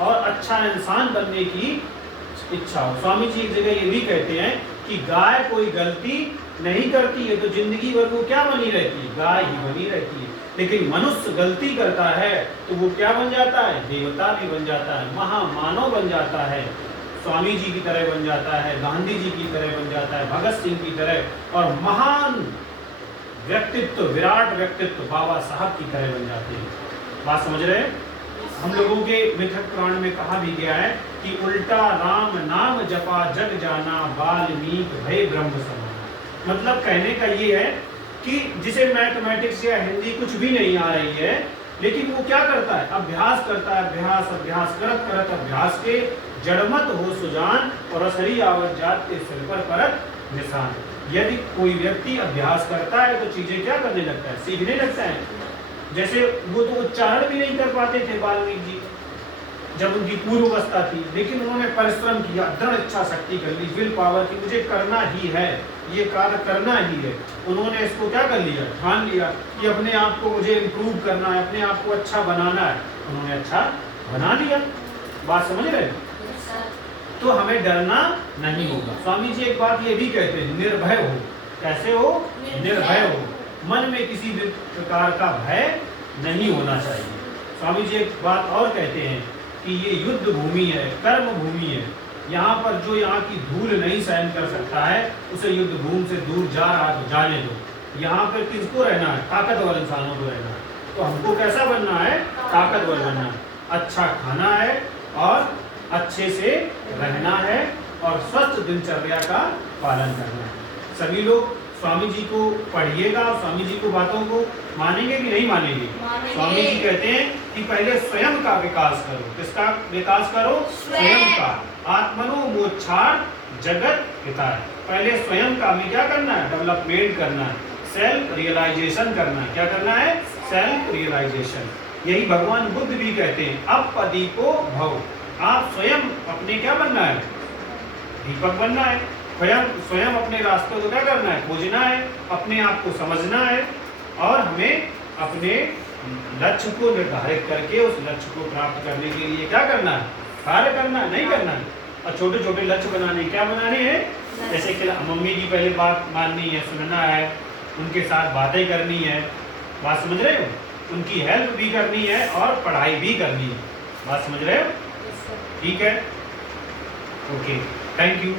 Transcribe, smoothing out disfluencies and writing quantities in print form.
और अच्छा इंसान बनने की इच्छा हो। स्वामी जी एक जगह ये भी कहते हैं कि गाय कोई गलती नहीं करती है तो जिंदगी भर वो क्या बनी रहती है, गाय ही बनी रहती है। लेकिन मनुष्य गलती करता है तो वो क्या बन जाता है, देवता भी बन जाता है, महामानव बन जाता है, स्वामी जी की तरह बन जाता है, गांधी जी की तरह बन जाता है, भगत सिंह की तरह, और महान व्यक्तित्व, विराट व्यक्तित्व बाबा साहब की तरह बन जाते हैं। बात समझ रहे हैं? हम लोगों के मिथक पुराण में कहा भी गया है कि उल्टा राम नाम जपा जग जाना, वाल्मीकि भय ब्रह्म समाना। मतलब कहने का ये है कि जिसे मैथमेटिक्स या हिंदी कुछ भी नहीं आ रही है, लेकिन वो क्या करता है, अभ्यास करता है, अभ्यास अभ्यास करत करत अभ्यास के जड़मत हो सुजान, और असरी आवत जात के सिर पर परत निशान। यदि कोई व्यक्ति अभ्यास करता है तो चीजें क्या करने लगता है, सीखने लगता है। जैसे वो तो उच्चारण भी नहीं कर पाते थे वाल्मीकि जी जब उनकी पूर्व अवस्था थी, लेकिन उन्होंने परिश्रम किया, दृढ़ इच्छा शक्ति कर ली, विल पावर की मुझे करना ही है, ये कार्य करना ही है। उन्होंने इसको क्या कर लिया, ठान लिया कि अपने आप को मुझे इम्प्रूव करना है, अपने आप को अच्छा बनाना है। उन्होंने अच्छा बना लिया। बात समझ रहे? तो हमें डरना नहीं होगा। स्वामी जी एक बात ये भी कहते हैं, निर्भय हो। कैसे हो? निर्भय हो। मन में किसी भी प्रकार का भय नहीं होना चाहिए। स्वामी जी एक बात और कहते हैं कि ये युद्ध भूमि है, कर्म भूमि है। यहाँ पर जो यहाँ की धूल नहीं सहन कर सकता है उसे युद्ध भूमि से दूर जा रहा तो जाने दो। यहाँ पर किसको रहना है? ताकतवर इंसानों को रहना है। तो हमको कैसा बनना है? ताकतवर बनना है। अच्छा खाना है और अच्छे से रहना है और स्वस्थ दिनचर्या का पालन करना है। सभी लोग स्वामी जी को पढ़िएगा, स्वामी जी को बातों को मानेंगे कि नहीं मानेंगे? स्वामी जी कहते हैं कि पहले स्वयं का विकास करो। किसका विकास करो? स्वयं का। आत्मनो मोक्षार्थ जगत हिताय। पहले स्वयं का हमें क्या करना है? डेवलपमेंट करना है, सेल्फ रियलाइजेशन करना है। क्या करना है? Self realisation. यही भगवान बुद्ध भी कहते हैं, अपदीपो भव। आप स्वयं अपने क्या बनना है? दीपक बनना है। स्वयं अपने रास्ते को क्या करना है? खोजना है, अपने आप को समझना है, और हमें अपने लक्ष्य को निर्धारित करके उस लक्ष्य को प्राप्त करने के लिए क्या करना है? कार्य करना है, नहीं करना है। और छोटे छोटे लक्ष्य बनाने, क्या बनाने हैं? जैसे कि मम्मी की पहले बात माननी है, सुनना है, उनके साथ बातें करनी है। बात समझ रहे हो? उनकी हेल्प भी करनी है और पढ़ाई भी करनी है। बात समझ रहे हो? ठीक है, ओके, थैंक यू।